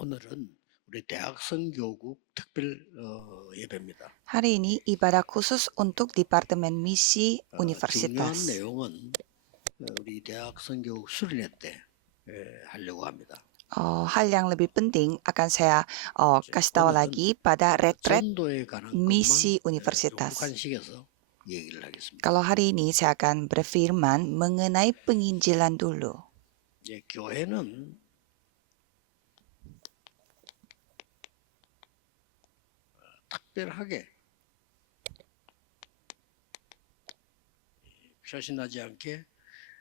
오늘은 우리 대학성교국 특별 예배입니다. Hari ini ibadah khusus untuk Departemen Misi 중요한 Universitas. 내용은 우리 대학성교국 수련회 때 하려고 합니다. Hal yang lebih penting akan saya kasih tahu 오늘은 lagi pada retret 전도에 관한 Misi 것만 Universitas. 북한식에서 얘기를 하겠습니다. Kalau hari ini saya akan berfirman mengenai penginjilan dulu. 교회는 특별하게 표신하지 않게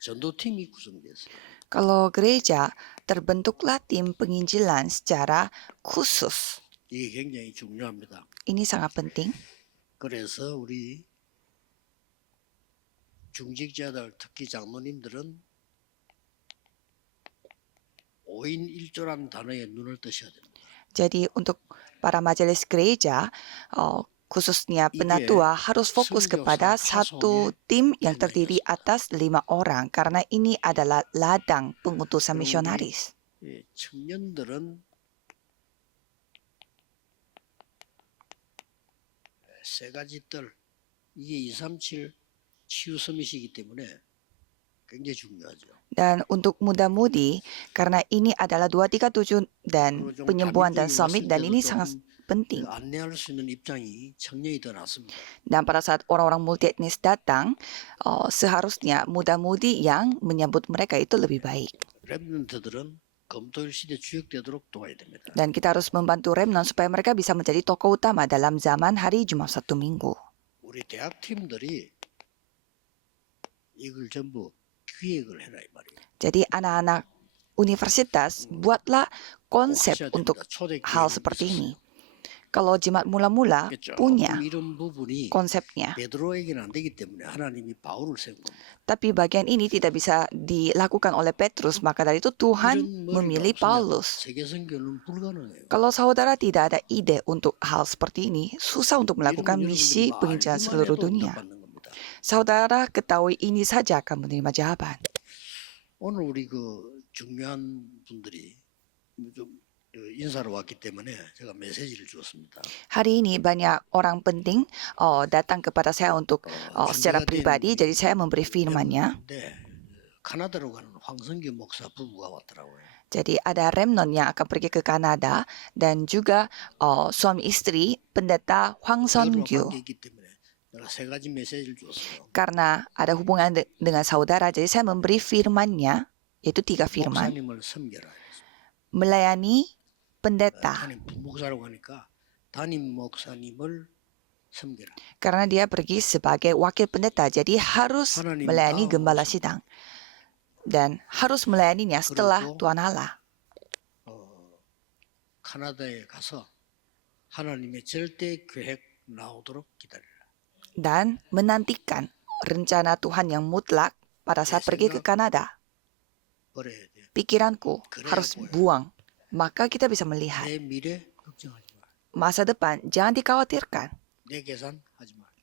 전도팀이 구성됐어요. Kalau gereja, terbentuklah tim penginjilan secara khusus. 이게 굉장히 중요합니다. Ini sangat penting. 그래서 우리 중직자들, 특히 장로님들은 5인 1조라는 단어에 눈을 뜨셔야 됩니다. Jadi untuk para majelis gereja, khususnya penatua harus fokus kepada satu tim yang terdiri atas 5 orang karena ini adalah ladang pengutusan misionaris. 청년들은 세 가지 뜰, 이게 237 치유 서밋이기 때문에 굉장히 중요하죠. Dan untuk muda-mudi, karena ini adalah 237 dan penyembuhan dan summit, dan ini sangat penting. 안내할 수 있는 입장이 청년이 더 낫습니다. Dan pada saat orang-orang multietnis datang, seharusnya muda-mudi yang menyambut mereka itu lebih baik. 랩런트들은 검토일 시대 주역되도록 도와야 됩니다. Dan kita harus membantu remnant supaya mereka bisa menjadi tokoh utama dalam zaman hari Jumat Sabtu Minggu. 우리 대학 팀들이 이걸 전부 기획을 해라 이 말이에요. Jadi anak-anak universitas buatlah konsep untuk hal seperti ini. Kalau jemaat mula-mula punya 이런 부분이 konsepnya, 베드로에게는 안 되기 때문에 하나님이 바울을 세운 겁니다. tapi bagian ini tidak bisa dilakukan oleh Petrus, maka dari itu Tuhan memilih Paulus. 세계 선교는 불가능해요. Kalau saudara tidak ada ide untuk hal seperti ini, susah untuk melakukan misi penginjilan seluruh dunia. Saudara ketahui ini saja akan menerima jawaban. 오늘 우리 중요한 분들이 좀 인사로 왔기 때문에 제가 메시지를 주었습니다. Hari ini banyak orang penting datang kepada saya untuk secara pribadi, jadi saya memberi firman-Nya. 카나다로 가는 황성규 목사 부부가 왔더라고요. Jadi ada remnant yang akan pergi ke Kanada dan juga suami istri pendeta Hwang Seon-gyu. 내가 세 가지 메시지를 주었어요. Karena ada hubungan dengan saudara, jadi saya memberi firman-Nya, yaitu 3 firman. 목사님을 섬겨라. Melayani pendeta. 담임 목사라고 하니까 담임 목사님을 섬겨라. Karena dia pergi sebagai wakil pendeta, jadi harus melayani gembala sidang. Dan harus melayaninya setelah Tuhan Allah. 카나다에 가서 하나님의 절대 계획 나오도록 기다려라. Dan menantikan rencana Tuhan yang mutlak pada saat pergi ke Kanada. Pikiranku harus buang, maka kita bisa melihat masa depan. Jangan dikhawatirkan,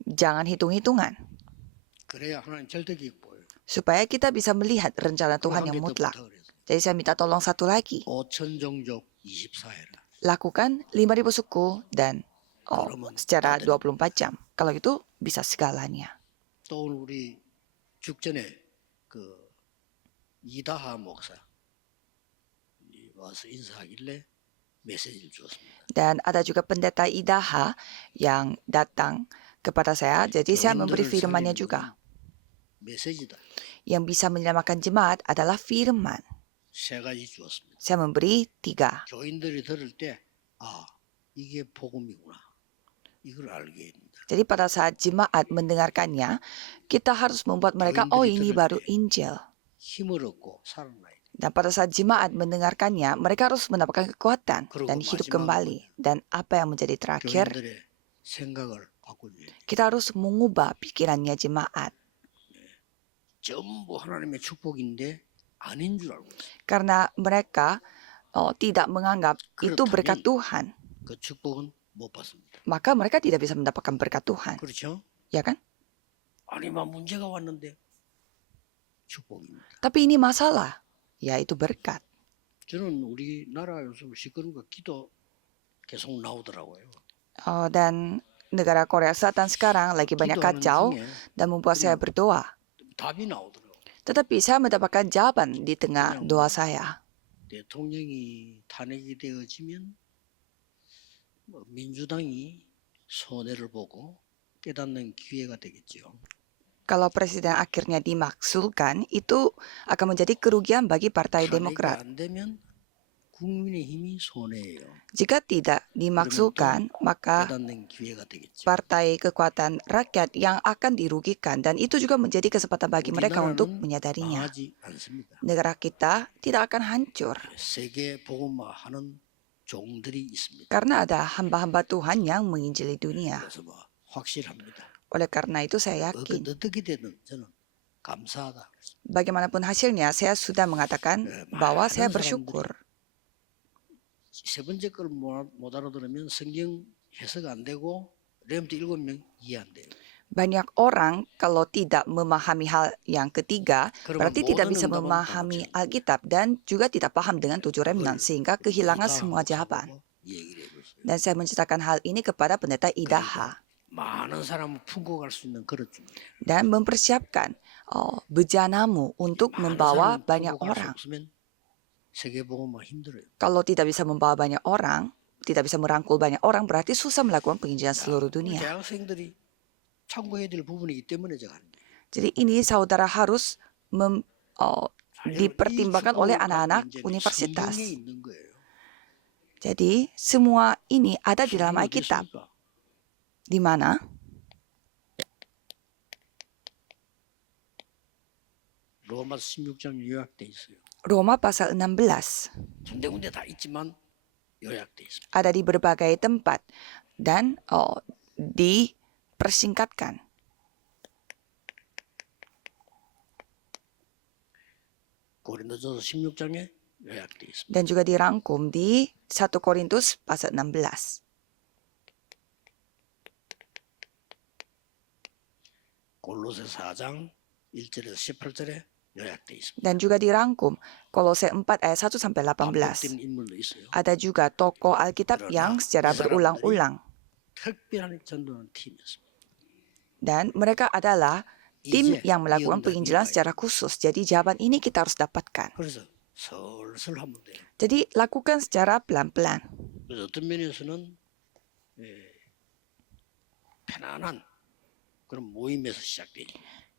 jangan hitung-hitungan, supaya kita bisa melihat rencana Tuhan yang mutlak. Jadi saya minta tolong satu lagi, lakukan 5.000 suku dan secara 24 jam. Kalau itu bisa segalanya. 또 우리 죽전에 이다하 목사 와서 인사하길래 메시지를 주었습니다. Dan ada juga pendeta Idaha yang datang kepada saya, jadi saya memberi firman-Nya juga. 메시지다. Yang bisa menyelamatkan jemaat adalah firman. 세 가지 주었습니다. Saya memberi 3. 교인들이 들을 때 이게 복음이구나. 이걸 알게 됩니다. Jadi pada saat jemaat mendengarkannya, kita harus membuat mereka, ini baru Injil. 힘을 얻고 살아나야 돼. Dan pada saat jemaat mendengarkannya, mereka harus mendapatkan kekuatan dan hidup kembali. Dan apa yang menjadi terakhir, 교인들의 생각을 바꿔줘야 돼. kita harus mengubah pikirannya jemaat. 전부 하나님의 축복인데 아닌 줄 알고 있어요. Karena mereka tidak menganggap itu berkat Tuhan, 그 축복은 못 받습니다. maka mereka tidak bisa mendapatkan berkat Tuhan. 그렇죠? Ya kan? 아니 막 문제가 왔는데 축복입니다. Tapi ini masalah, yaitu berkat. 저는 우리나라 요즘 시끄러운 거 기도 계속 나오더라고요. Dan negara Korea Selatan sekarang lagi banyak 기도하는 kacau 중에 dan membuat saya 그냥 berdoa. 답이 나오더라고요. Tetapi saya mendapatkan jawaban di tengah 그냥 doa 뭐 saya. 대통령이 탄핵이 되어지면 뭐 민주당이 손해를 보고 깨닫는 기회가 되겠죠. Kalau presiden akhirnya dimaksulkan, itu akan menjadi kerugian bagi Partai 탄핵이 Demokrat. 안 되면 국민의힘이 손해예요. Jika tidak dimaksulkan, maka 깨닫는 기회가 되겠죠. Partai Kekuatan Rakyat yang akan dirugikan, dan itu juga menjadi kesempatan bagi mereka untuk 우리나라는 menyadarinya. 망하지 않습니다. Negara kita tidak akan hancur 세계 복음화하는 종들이 있습니다. karena ada hamba-hamba Tuhan yang menginjili dunia. 그래서 뭐 확실합니다. Oleh karena itu saya yakin, 어떻게 되든 저는 감사하다. bagaimanapun hasilnya, saya sudah mengatakan bahwa saya bersyukur. 세 번째 걸 못 알아들으면 성경 해석 안 되고 레몬트 7명 이해 안 돼요. Banyak orang kalau tidak memahami hal yang ketiga, 그러면 berarti tidak 모든 bisa 응답은 memahami 못 Alkitab dan juga tidak paham dengan 7 remnant, sehingga kehilangan semua jawaban. 얘기를 해줬어요. Dan saya menceritakan hal ini kepada pendeta Idaha 많은 사람을 품고 갈 수 있는 그릇 중 dan mempersiapkan bejanamu untuk membawa banyak orang. 세계 복음화 힘들어요. Kalau tidak bisa membawa banyak orang, tidak bisa merangkul banyak orang, berarti susah melakukan penginjilan seluruh dunia. 대학생들이 참고해야 될 부분이기 때문에 제가 하는 거예요. Jadi ini saudara harus dipertimbangkan oleh anak-anak 성경에 universitas. 있는 거예요. Jadi semua ini ada di dalam 성경이 어디 Alkitab. 있습니까? Di mana? 로마서 16장 요약돼 있어요. Roma pasal 16. 군데군데 다 있지만 요약돼 있습니다. Ada di berbagai tempat dan dipersingkatkan. 고린도전서 16장에 요약돼 있습니다. Dan juga dirangkum di 1 Korintus pasal 16. 골로새 4장 1절에서 18절에 요약돼 있습니다. Dan juga dirangkum Kolose 4 ayat 1 sampai 18. 반복된 인물도 있어요. Ada juga tokoh Alkitab yang secara berulang-ulang. 특별한 전도하는 팀이었습니다. Dan mereka adalah tim 이제 yang melakukan 이언다 penginjilan 이거예요. secara khusus. Jadi jawaban ini kita harus dapatkan. 그래서 설설 하면 돼요. Jadi lakukan secara pelan-pelan. 그래서 어떤 면에서는 편안한 그런 모임에서 시작돼요.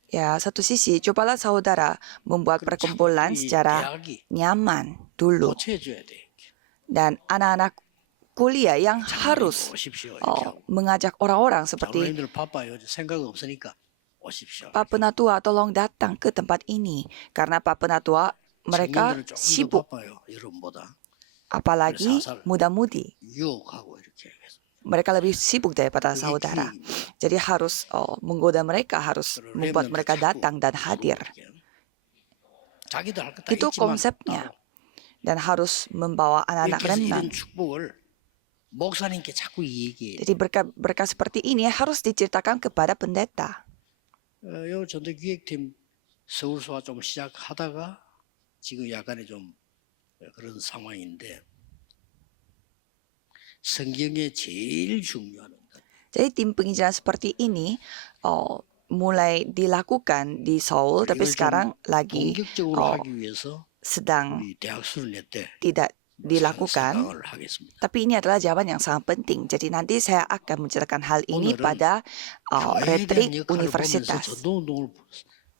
Ya, satu sisi, cobalah saudara membuat perkumpulan secara 대학이 nyaman dulu. 고쳐줘야 돼. Dan anak-anak kuliah yang harus 오십시오. 이렇게 하고. mengajak orang-orang seperti 장로님들 바빠요. 생각 없으니까 오십시오. Pak Penatua, tolong datang ke tempat ini. Karena Pak Penatua, mereka 청년들은 조금 더 sibuk, 바빠요. 여러분보다 apalagi muda-mudi. 유혹하고 이렇게 해서. Mereka lebih sibuk daripada 그게 saudara. 기획입니다. Jadi harus menggoda mereka, harus 그런 membuat 렘넌트 mereka 자꾸 datang dan hadir. 이렇게. 자기도 할 거 다 Itu 있지만 konsepnya. Dan harus membawa anak-anak 이렇게 해서 이런 remnant. 축복을 목사님께 자꾸 얘기해요. Jadi berkat seperti ini harus diceritakan kepada pendeta. 요 전도 기획팀 서울소와 좀 시작하다가 지금 약간의 좀 그런 상황인데 성경에 제일 중요한 Jadi tim penginjilan seperti ini mulai dilakukan di Seoul, tapi 이걸 좀 sekarang lagi 본격적으로 하기 위해서 sedang 우리 대학수를 냈대 tidak dilakukan. 생각을 하겠습니다. Tapi ini adalah jawaban yang sangat penting. Jadi nanti saya akan menceritakan hal ini 오늘은 pada 교회에 대한 retreat 역할을 보면서 universitas. 전도운동을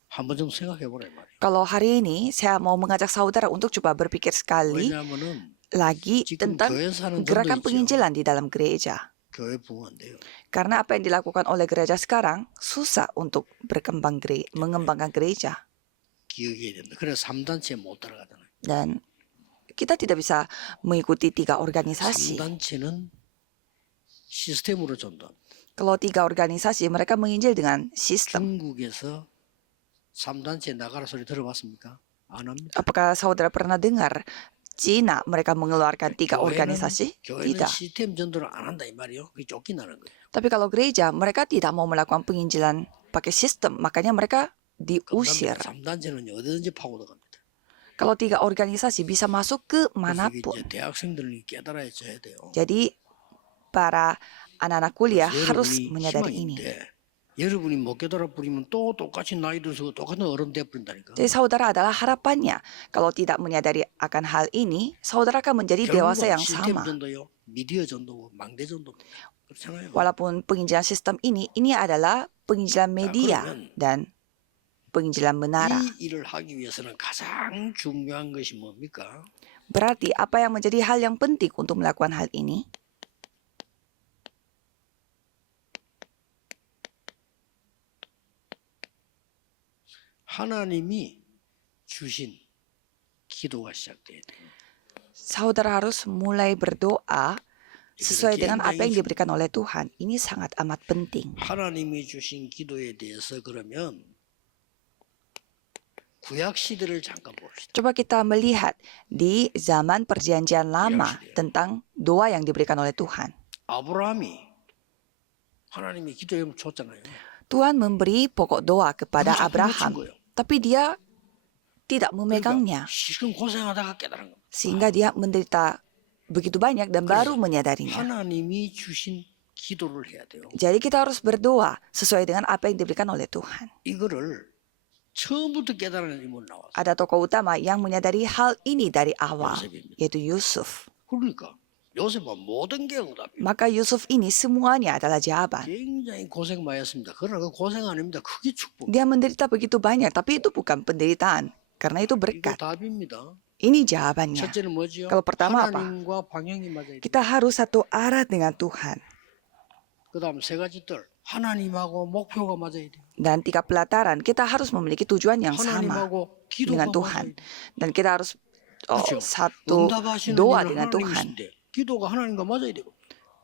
한번 좀 생각해 보라 말이에요. Kalau hari ini saya mau mengajak saudara untuk coba berpikir sekali 왜냐하면은 lagi 지금 tentang 교회에서 하는 전도 gerakan 있죠. penginjilan di dalam gereja. 교회 부흥한데요. Karena apa yang dilakukan oleh gereja sekarang susah untuk mengembangkan gereja. 기억해야 된다. 그래서 3단체에 못 따라가잖아요. Dan kita tidak bisa mengikuti 3 organisasi. 3단체는 시스템으로 전도합니다. Kalau 3 organisasi, mereka menginjil dengan sistem. 중국에서 3단체 나가라 소리 들어봤습니까? 안 합니다. Apakah saudara pernah dengar Cina mereka mengeluarkan 3 organisasi? 교회는 Tidak. 시스템 전도를 안 한다 이 말이요. 그게 쫓겨나는 거예요. Tapi kalau gereja, mereka tidak mau melakukan penginjilan pakai sistem. Makanya mereka diusir. 3단체는 어디든지 파고들어갑니다. Kalau 3 organisasi bisa masuk ke 그래서 이게 manapun. 이제 대학생들이 깨달아져야 돼요. Jadi para anak-anak kuliah 그래서 harus 여러분이 menyadari ini. 희망인데 여러분이 못 깨달아 버리면 또 똑같이 나이 들어서 똑같은 어른 돼 버린다니까. Jadi saudara adalah harapannya. Kalau tidak menyadari akan hal ini, saudara akan menjadi dewasa 결국은 yang 시스템 sama. 전도요, 미디어 전도고 망대 전도입니다. 그렇잖아요. Walaupun penginjilan sistem ini adalah penginjilan media 그러면 dan penginjilan menara. 이 일을 하기 위해서는 가장 중요한 것이 뭡니까? Berarti apa yang menjadi hal yang penting untuk melakukan hal ini? 하나님이 주신 기도가 시작돼야 돼요. Saudara harus mulai berdoa sesuai dengan apa yang diberikan oleh Tuhan. Ini sangat amat penting. 하나님이 주신 기도에 대해서 그러면 구약 시대를 잠깐 봅시다. Coba kita melihat di zaman perjanjian lama tentang doa yang diberikan oleh Tuhan. 아브라함이 하나님이 기도에 줬잖아요. Tuhan memberi pokok doa kepada 그거 자꾸 놓친 Abraham, 거예요. tapi dia tidak memegangnya, 지금 고생하다가 깨달은 겁니다. sehingga dia menderita begitu banyak dan baru menyadarinya. 하나님이 주신 기도를 해야 돼요. Jadi kita harus berdoa sesuai dengan apa yang diberikan oleh Tuhan. 이거를 처음부터 깨달은 인물 나왔어요. Ada tokoh utama yang menyadari hal ini dari awal, 요셉입니다. yaitu Yusuf. 그러니까 요셉은 모든 게 응답이에요. Maka Yusuf ini semuanya adalah jawaban. 굉장히 고생 많이 했습니다. 그러나 그 고생 아닙니다. 그게 축복. Dia menderita begitu banyak, tapi itu bukan penderitaan, karena itu 이거 berkat. 답입니다. Ini jawabannya. 첫째는 뭐지요? Kalau pertama apa? 하나님과 방향이 맞아야 돼요. Kita harus satu arah dengan Tuhan. 그다음 세 가지들 하나님하고 목표가 맞아야 돼요. Dan 3 pelataran, kita harus memiliki tujuan yang sama 하나님하고 기도가 dengan 맞아야 Tuhan. 돼요. Dan kita harus 그렇죠. satu 응답하시는 doa 일은 dengan Tuhan. 하나님이신데 기도가 하나님과 맞아야 되고.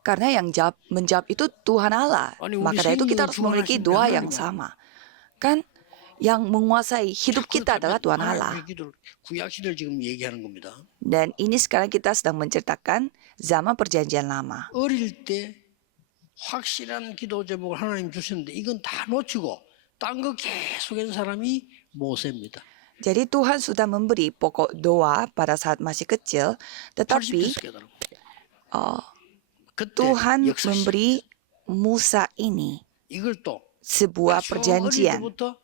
Karena yang menjawab itu Tuhan Allah. 아니, 우리 Maka dari itu kita harus 생명을 memiliki 주관하시는 doa 하나님 yang 아니야. sama. Kan yang menguasai hidup kita adalah Tuhan Allah. 하나님의 기도를 구약 시대를 지금 얘기하는 겁니다. Dan ini sekarang kita sedang menceritakan zaman perjanjian lama. 어릴 때 확실한 기도 제목을 하나님 주셨는데 이건 다 놓치고 딴 거 계속한 사람이 모세입니다. Jadi Tuhan sudah memberi pokok doa pada saat masih kecil, tetapi 80대에서 깨달은 거예요. 그때 Tuhan 역사 시작. memberi Musa ini 이걸 또 sebuah 어릴 perjanjian. 때부터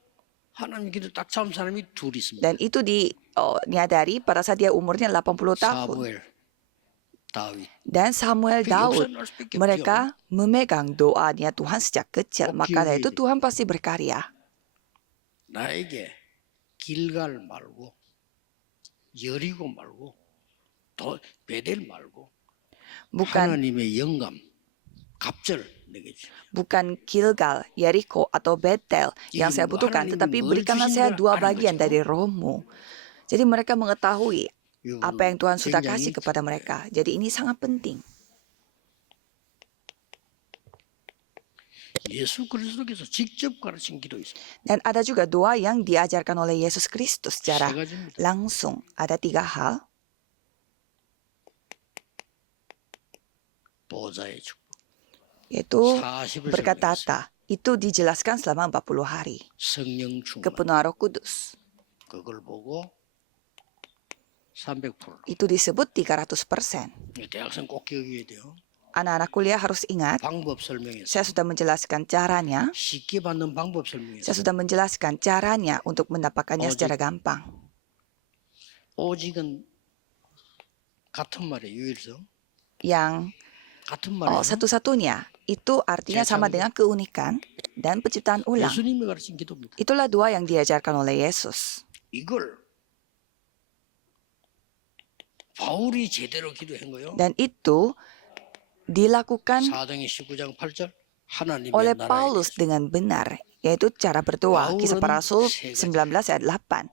하나님 기도 딱 잡은 사람이 둘 있습니다. Dan itu dinyadari pada saat dia umurnya 80 tahun. 사무엘, 다윗. Dan Samuel, 그게 Daud, 역사를 할 수밖에 없죠. mereka memegang doanya Tuhan sejak kecil. Maka dari itu Tuhan pasti berkarya. 나에게 길갈 말고 여리고 말고 베델 말고 Bukan 하나님의 영감, 갑절 내게 주시오. bukan Gilgal, Yeriko, atau Betel yang saya butuhkan, tetapi berikanlah saya 2 bagian dari rohmu. Jadi mereka mengetahui apa yang Tuhan sudah kasih kepada mereka. Jadi ini sangat penting. 예수 그리스도께서 직접 가르친 기도 있습니다. Dan ada juga doa yang diajarkan oleh Yesus Kristus 세 secara 가지입니다. langsung. Ada 3 hal. 보좌의 축복, Yaitu 40을 berkat 설명했어요. tata. Itu dijelaskan selama 40 hari. 성령 충만, Kepenuhan Roh Kudus. 그걸 보고 300%. Itu disebut 300%. 대학생 꼭 기억해야 돼요. Anak-anak kuliah harus ingat, 방법 설명했어요. saya sudah menjelaskan caranya. 쉽게 받는 방법 Saya 설명했어요. sudah menjelaskan caranya untuk mendapatkannya secara gampang. 오직은 같은 말이에요. 유일성. Yang 같은 말이에요. satu-satunya itu artinya sama dengan keunikan dan penciptaan ulang. 예수님이 가르친 기도입니다. Itulah doa yang diajarkan oleh Yesus. 이걸 바울이 제대로 기도한 거예요. Dan itu dilakukan 사도행전 19장 8절 하나님의 oleh 나라에 Paulus 대해서. dengan benar, yaitu cara berdoa. Kisah para Rasul 19 ayat 8.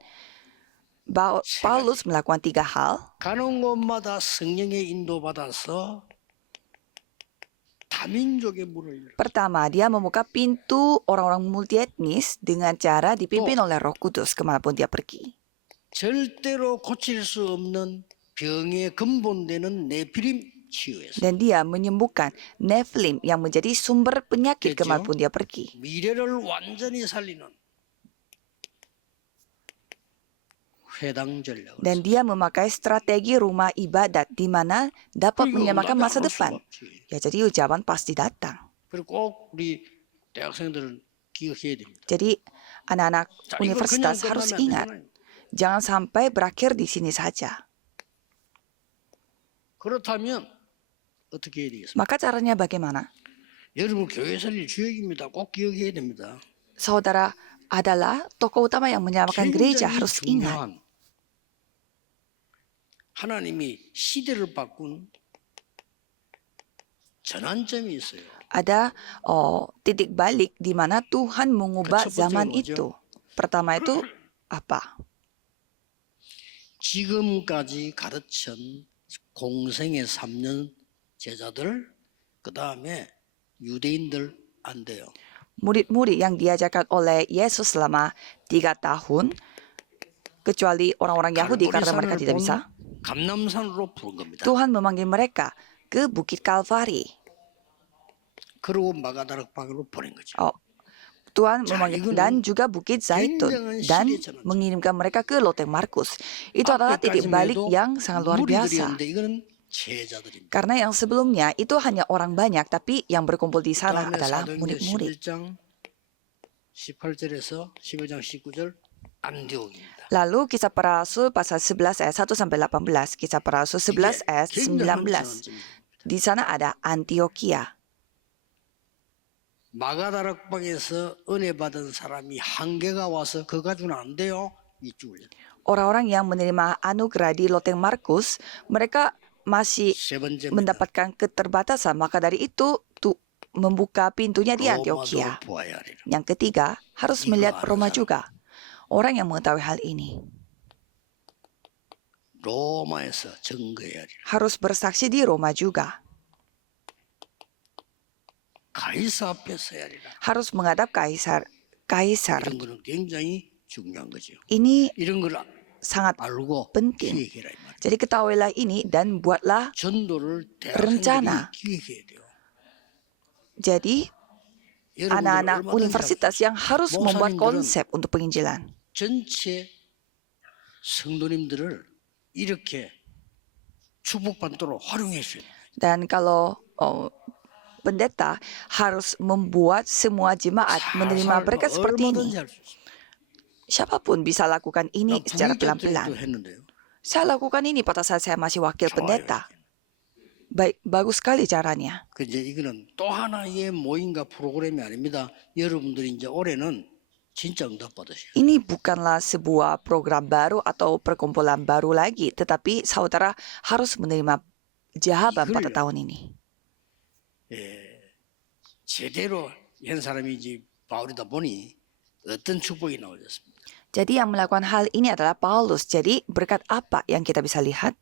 Paulus melakukan 3 hal. 가는 곳마다 성령의 인도받아서 다민족의 문을 열어. Pertama, dia membuka pintu orang-orang multietnis dengan cara dipimpin oleh Roh Kudus kemanapun dia pergi. 절대로 고칠 수 없는 병의 근본되는 네피림 치유해서 Dan dia menyembuhkan Nephilim yang menjadi sumber penyakit Kecil. kemanapun dia pergi. 미래를 완전히 살리는 회당 전략을 Dan dia memakai strategi rumah ibadat di mana dapat 그리고 menyamakan masa 할 수가 depan. 없지. Ya, jadi ucapan pasti datang. 그리고 꼭 우리 대학생들은 기억해야 됩니다. Jadi anak-anak 자, 이걸 그냥 universitas harus 끝나면 안 ingat, 되잖아요. jangan sampai berakhir di sini saja. 그렇다면 어떻게 해야 되겠습니까? Maka caranya bagaimana? 여러분 교회 살릴 주역입니다. 꼭 기억해야 됩니다. Saudara adalah tokoh utama yang menyamakan gereja, 굉장히 harus ingat. 중요한 하나님이 시대를 바꾼 전환점이 있어요. Ada titik balik di mana Tuhan mengubah Kecil zaman betul, itu. Pertama itu apa? 지금까지 가르친 공생의 3년 제자들, 그 다음에 유대인들 안 돼요. Murid-murid yang diajarkan oleh Yesus selama 3 tahun, kecuali orang-orang Yahudi karena mereka tidak bisa, 감남산으로 부른 겁니다. Tuhan memanggil mereka ke Bukit Kalvari. 그리고 마가다락방으로 보낸 거죠. Tuhan 자, memanggil 이거는 dan juga Bukit Zaitun 굉장한 dan 시대 전환점. mengirimkan mereka ke Loteng Markus. Itu adalah titik balik 앞에까지만 해도 yang sangat luar biasa. 무리들이었는데 이거는 제자들입니다. Karena yang sebelumnya itu hanya orang banyak, tapi yang berkumpul di sana 그다음에 adalah 사도행전 murid-murid. 11장 18절에서 15장 19절 안디옥입니다. Lalu kisah para rasul pasal 11 ayat 1 sampai 18, kisah para rasul 11 ayat 19. Di sana ada Antioquia. 마가다락방에서 은혜 받은 사람이 한 개가 와서 그 가지고는 안 돼요. 이쪽을. Orang-orang yang menerima anugerah di Loteng Markus, mereka masih 세 번째입니다. mendapatkan keterbatasan. Maka dari itu membuka pintunya di Antioquia. 로마도 보아야 하리라. Yang ketiga, harus Ibu melihat ada Roma salah. juga. Orang yang mengetahui hal ini 로마에서 증거해야 하리라. harus bersaksi di Roma juga. 가이사 앞에 서야 하리라. Harus menghadap kaisar. 이런 거는 굉장히 중요한 거죠. Ini 이런 걸 sangat 알고 penting. 기획해라 이 말이에요. Jadi ketahuilah ini dan buatlah. 전도를 rencana. 대학생들이 기획해야 돼요. Jadi 여러분들 anak-anak 얼마든지 universitas yang harus membuat 목사님들은 konsep untuk penginjilan. 전체 성도님들을 이렇게 축복받도록 활용해 주셔야 돼요. Dan kalau pendeta harus membuat semua jemaat menerima berkat seperti ini. 얼마든지 할 수 있어요. Siapapun bisa lakukan ini 나 secara 부흥회 때도 pelan-pelan. 했는데요. Saya lakukan ini pada saat saya masih wakil 좋아요. pendeta. Baik, bagus sekali caranya. 그 이제 이거는 또 하나의 모임과 프로그램이 아닙니다. 여러분들이 이제 올해는 진짜 응답 받으셔요. Ini bukanlah sebuah program baru atau perkumpulan baru lagi, tetapi saudara harus menerima jawaban pada tahun ini. 예, 제대로 한 사람이 이제 바울이다 보니 어떤 축복이 나오셨습니다. Jadi yang melakukan hal ini adalah Paulus. Jadi berkat apa yang kita bisa lihat?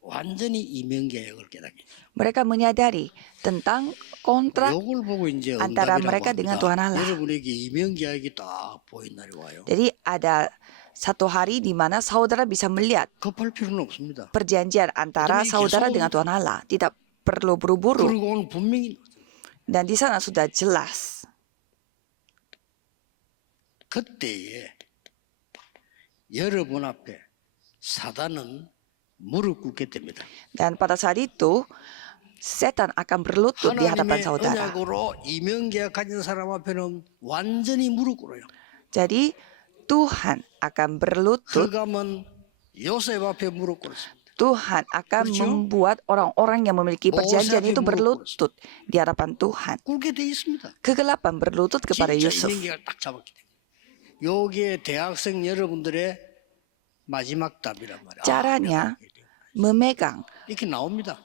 완전히 이명계약을 깨닫게. Mereka menyadari tentang kontrak 요걸 보고 이제 antara 응답이라고 mereka dengan 합니다. Tuhan Allah. 여러분에게 이명계약이 딱 보인 날이 와요. Jadi ada satu hari di mana saudara bisa melihat 급할 필요는 없습니다. perjanjian antara Jadi saudara 계속- dengan Tuhan Allah. Tidak perlu buru-buru. 그리고 오늘 분명히 Dan di sana sudah jelas. 그때에 여러분 앞에 사단은 무릎 꿇게 됩니다. Dan pada saat itu, setan akan berlutut di hadapan 하나님의 saudara. 언약으로 이명계약 가진 사람 앞에는 완전히 무릎 꿇어요. Jadi Tuhan akan berlutut. 흑암은 요셉 앞에 무릎 꿇었습니다. Tuhan akan 그렇죠? membuat orang-orang yang memiliki perjanjian 모세한테 itu 무릎 berlutut di hadapan Tuhan. 꿇게 돼 있습니다. Kegelapan berlutut kepada 진짜 Yusuf. 이명계약을 딱 잡았기 때문에. 요게 대학생 여러분들의 마지막 답이란 말이야. Caranya memegang 이렇게 나옵니다.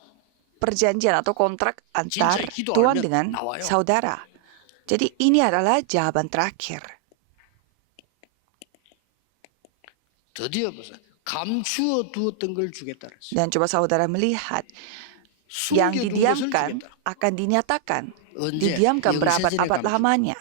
perjanjian atau kontrak antar 진짜 기도하면 Tuhan dengan 나와요. saudara. Jadi ini adalah jawaban terakhir. 드디어 보세요. 감추어 두었던 걸 주겠다 그랬어요. Dan coba saudara melihat yang 숨겨둔 것을 didiamkan 주겠다. akan dinyatakan. 언제? Didiamkan 영세전에 berabad-abad 감추. lamanya.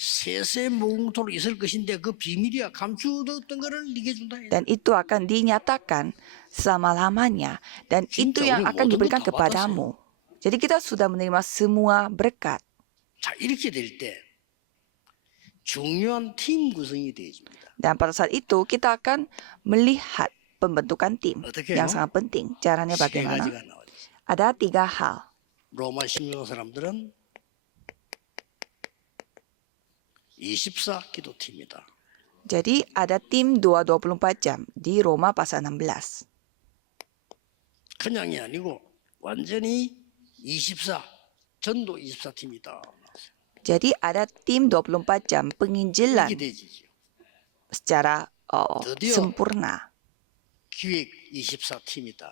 세세 몽토로 있을 것인데 그 비밀이야. 감추었던 거를 네게 준다. Dan itu akan dinyatakan selama-lamanya. Dan itu yang akan diberikan kepadamu. Jadi kita sudah menerima semua berkat. 자, 이렇게 될 때 중요한 팀 구성이 되어집니다. Dan pada saat itu kita akan melihat pembentukan tim 어떻게 yang 해요? sangat penting. Caranya 세 bagaimana? 가지가 나와 있어요. Ada 3 hal. 로마 신경 사람들은 24 기도팀이다. Jadi ada tim 24 jam di Roma pasal 16. 그냥이 아니고 완전히 24 전도 24팀이다. Jadi ada tim 24 jam penginjilan 이렇게 되지죠. secara 드디어 sempurna. 기획 24팀이다.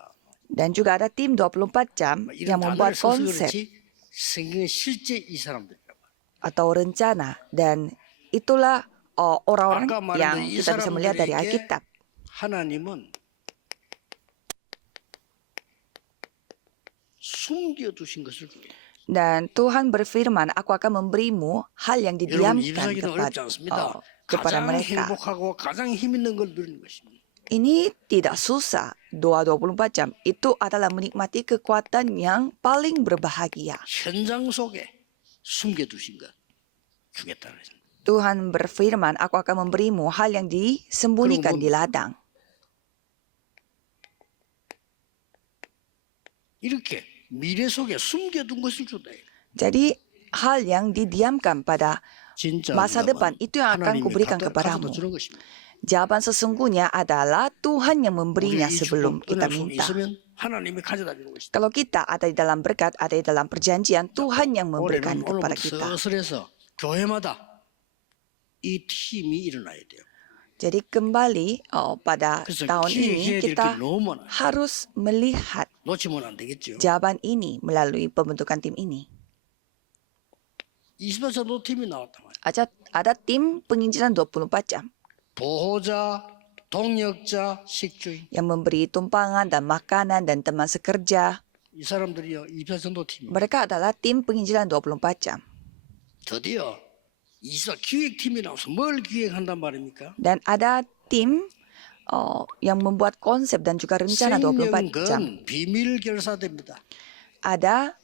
Dan juga ada tim 24 jam 이런 yang 단어를 membuat 써서 konsep 그렇지 성경은 실제 이 사람들이라고. atau rencana. Dan itulah orang-orang 아까 말한 yang 이 kita bisa melihat dari 사람들에게 Alkitab. 하나님은 숨겨두신 것을 줘요. Dan Tuhan berfirman, aku akan memberimu hal yang 여러분 didiamkan 일하기는 어렵지 않습니다. kepada 가장 mereka. 행복하고 가장 힘 있는 걸 누리는 것입니다. Ini tidak susah. Doa 24 jam itu adalah menikmati kekuatan yang paling berbahagia. 현장 속에 숨겨두신 것 주겠다는 거죠. Tuhan berfirman, aku akan memberimu hal yang disembunyikan di ladang. 이렇게 미래 속에 숨겨둔 것을 주다. Jadi hal yang didiamkan pada 진짜 masa depan 응답은 itu yang akan 하나님이 kuberikan 가져다 kepadamu. 주는 것입니다. Jawaban sesungguhnya adalah Tuhan yang 우리 memberinya 이 sebelum 축복 kita 은혜 속에 minta. 있으면 하나님이 가져다 주는 것이다. Kalau kita ada di dalam berkat, ada di dalam perjanjian, Tuhan yang memberikan 올해는 kepada 오늘부터 kita. 서슬해서 교회마다 이 팀이 일어나야 돼요. Jadi kembali pada 그래서 tahun ini 기획해야 될 게 kita 너무 많아요. harus melihat 놓치면 안 되겠죠. jawaban ini melalui pembentukan tim ini. 24도 팀이 나왔단 말이에요. Ada tim penginjilan 24 jam 보호자, 동역자, 식주인. yang memberi tumpangan dan makanan dan teman sekerja. 이 사람들이요 24도 팀이. Mereka adalah tim penginjilan 24 jam. 드디어 이사 기획팀이 나와서 뭘 기획한단 말입니까? Dan ada tim yang membuat konsep dan juga rencana 24 jam. 생명은 비밀 결사됩니다. Ada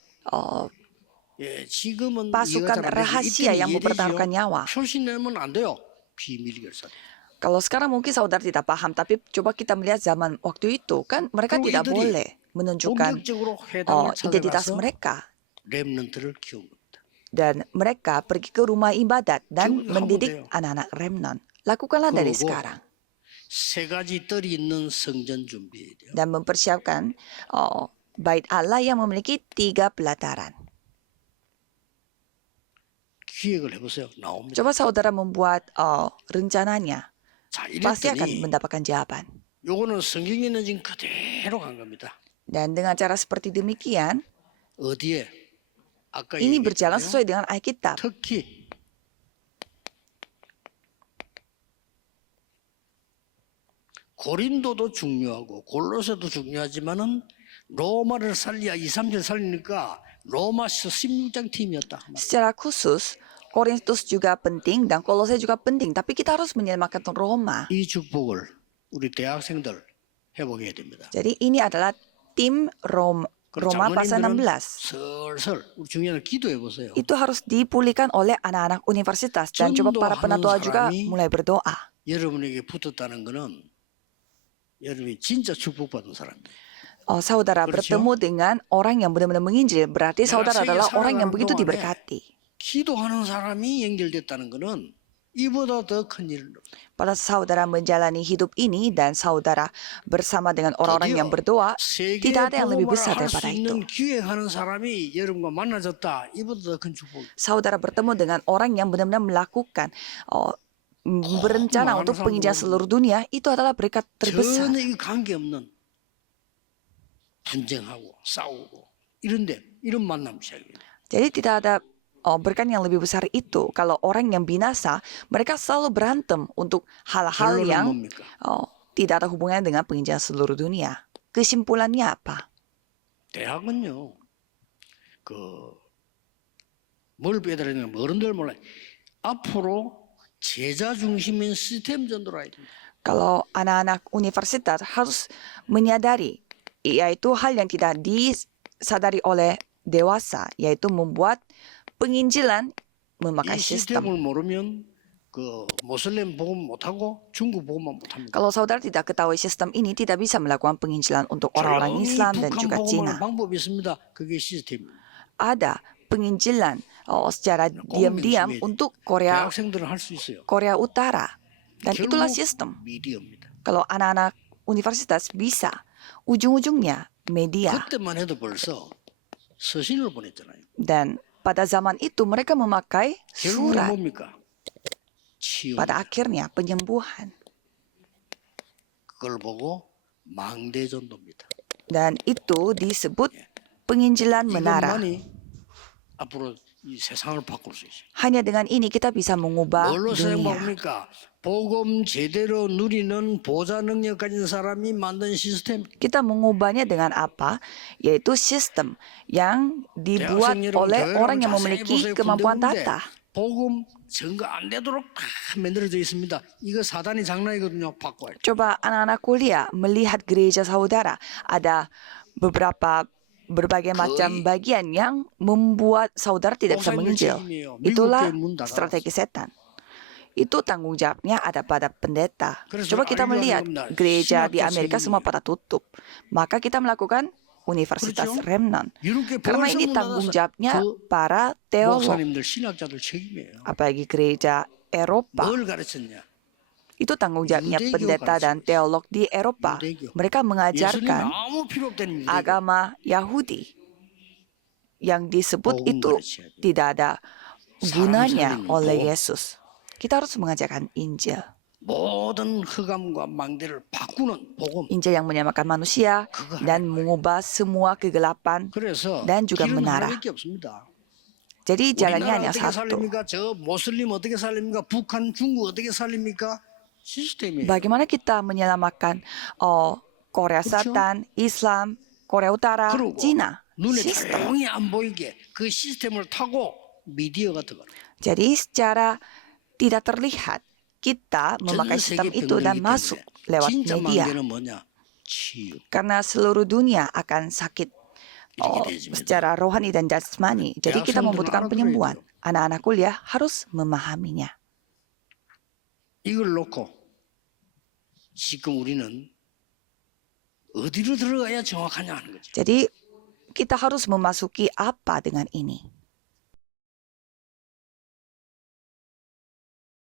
예, 지금은 pasukan rahasia yang mempertaruhkan nyawa. 표시 내면 안 돼요. 비밀 결사. Kalau sekarang mungkin saudara tidak paham, tapi coba kita melihat zaman waktu itu, kan mereka 그리고 tidak 이들이 boleh menunjukkan 본격적으로 회당을 identitas 찾아가서 mereka. 렘넌트를 키운 겁니다. Dan mereka pergi ke rumah ibadat dan 지금 mendidik 하면 돼요. anak-anak remnon. Lakukanlah dari 그러고 sekarang. 세 가지 뜰이 있는 성전 준비해야 돼요. Dan mempersiapkan bait Allah yang memiliki 3 pelataran. 기획을 해보세요. 나옵니다. Coba saudara membuat rencananya. 자, Pasti akan 이랬더니 mendapatkan jawaban. 요거는 성경에 있는 지금 그대로 간 겁니다. Dan dengan cara seperti demikian, 어디에? 아까 ini berjalan 얘기했잖아요. sesuai dengan Alkitab. 특히 고린도도 중요하고 골로새도 중요하지만은 로마를 살려야 2, 3절 살리니까 로마서 16장 팀이었다. Secara khusus, Korintus juga penting dan Kolose juga penting. Tapi kita harus menyelamatkan Roma. 이 축복을 우리 대학생들 해보게 해야 됩니다. Jadi ini adalah tim Roma pasal 16. 슬슬 우리 중요한 기도해 보세요. Itu harus dipulihkan oleh anak-anak universitas. Dan coba para penatua juga mulai berdoa. 여러분에게 붙었다는 거는 여러분이 진짜 축복받은 사람이에요. Saudara 그렇죠? bertemu dengan orang yang benar-benar menginjil. Berarti saudara adalah orang yang begitu diberkati. 기도하는 사람이 연결됐다는 거는 이보다 더 큰 일을. Pada saudara menjalani hidup ini dan saudara bersama dengan orang-orang yang berdoa, 세계 tidak ada yang lebih 복음을 besar 할 수 daripada itu. 있는 기획하는 사람이 여러분과 만나졌다. 이보다 더 큰 축복. Saudara bertemu dengan orang yang benar-benar melakukan berencana untuk penginjilan seluruh dunia, itu adalah berkat terbesar. 전혀 이 관계 없는 분쟁하고 싸우고 이런데 이런 만남 시작이에요. Jadi tidak ada berkat yang lebih besar itu. Kalau orang yang binasa, mereka selalu berantem untuk hal-hal 결론은 yang 뭡니까? tidak ada hubungannya dengan penginjilan seluruh dunia. Kesimpulannya apa? 대학은요. 뭘 빼달라는 어른들 몰라요. 앞으로 제자 중심인 시스템 전도로 해야 됩니다. Kalau anak-anak universitas harus menyadari, yaitu hal yang tidak disadari oleh dewasa, yaitu membuat penginjilan memakai 이 sistem. 시스템을 모르면 그 모슬렘 복음 못하고 중국 복음만 못합니다. Kalau saudara tidak ketahui sistem ini, tidak bisa melakukan penginjilan untuk orang-orang 조용히 Islam dan 북한 juga 복음하는 Cina. 방법이 있습니다. 그게 시스템입니다. Ada penginjilan secara diam-diam untuk Korea 대학생들은 할 수 있어요. Utara. Dan itulah 결국 sistem. 미디어입니다. Kalau anak-anak universitas bisa, ujung-ujungnya media. 그때만 해도 벌써 서신을 보냈잖아요. Dan pada zaman itu mereka memakai 결국은 surat. 뭡니까? 치유. Pada akhirnya penyembuhan. 그걸 보고 망대전도입니다. Dan itu disebut penginjilan menara. 이것만이 앞으로 이 세상을 바꿀 수 있어요. Hanya dengan ini kita bisa mengubah 뭘로 dunia. 사용합니까? 복음 제대로 누리는 보좌 능력 가진 사람이 만든 시스템. Kita mengubahnya dengan apa? Yaitu sistem yang dibuat 대학생 oleh 여러분 orang yang 자세히 memiliki 보세요. kemampuan 군데 tata. 복음 증거 안 되도록 다 만들어져 있습니다. 이거 사단이 장난이거든요. 바꿔야 돼. Coba anak-anak kuliah melihat gereja saudara. Ada berbagai macam bagian yang membuat saudara tidak bisa menginjil. Itulah strategi setan. Itu tanggung jawabnya ada pada pendeta. Coba kita melihat gereja di Amerika semua pada tutup. Maka kita melakukan Universitas Remnant. Karena ini tanggung jawabnya para teolog. 목사님들 신학자들 책임이에요. Apalagi gereja Eropa. 뭘 가르쳤냐? Itu tanggung jawabnya 유대교 pendeta dan teolog di Eropa. 유대교. Mereka 예수님 mengajarkan 아무 필요 없다는 유대교. agama Yahudi yang disebut 복음 itu 가르쳐야 돼. tidak ada gunanya 살리는 oleh 복음. Yesus. Kita harus mengajarkan Injil. 모든 흑암과 망대를 바꾸는 복음. Injil yang menyamakan manusia 그거 dan 하는 거예요. mengubah semua kegelapan. 그래서 dan juga 길은 menara. 하나밖에 없습니다. Jadi jalannya 우리나라 hanya 어떻게 satu. 살립니까? 저 모슬림 어떻게 살립니까? 북한, 중국 어떻게 살립니까? 시스템이에요. Bagaimana kita menyelamatkan Korea 그렇죠? Selatan, Islam, Korea Utara, 그리고 Cina? 눈에 Sistem. 조용히 안 보이게 그 시스템을 타고 미디어가 들어가요. Jadi secara tidak terlihat kita memakai 전 sistem 세계 itu dan 병들기 masuk 때문에 lewat 진짜 media. 망대는 뭐냐? 치유. Karena seluruh dunia akan sakit 이렇게 되집니다. secara rohani dan jasmani. Jadi kita 대학생들은 membutuhkan 알아들어야 penyembuhan. 돼요. Anak-anak kuliah harus memahaminya. 이걸 놓고 지금 우리는 어디로 들어가야 정확하냐 하는 거죠. Jadi kita harus memasuki apa dengan ini?